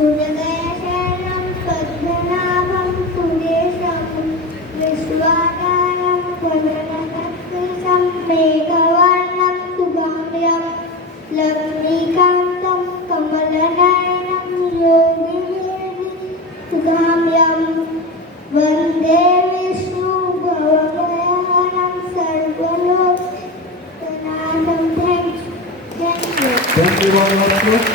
സുരദയശേനം പദ്മനാഭം സുരേശം വിശ്വാധാരം ഗഗനകൃശം മേഘവർണം സുഗാമ്യം ലക്ഷ്മീകാന്തം കമലനയനം യോഗിവേദി സുഗാമ്യം വന്ദേ വിഷ്ണു ഭവഭയഹരം സർവലോകനാഥം. Thank you. Thank you very much.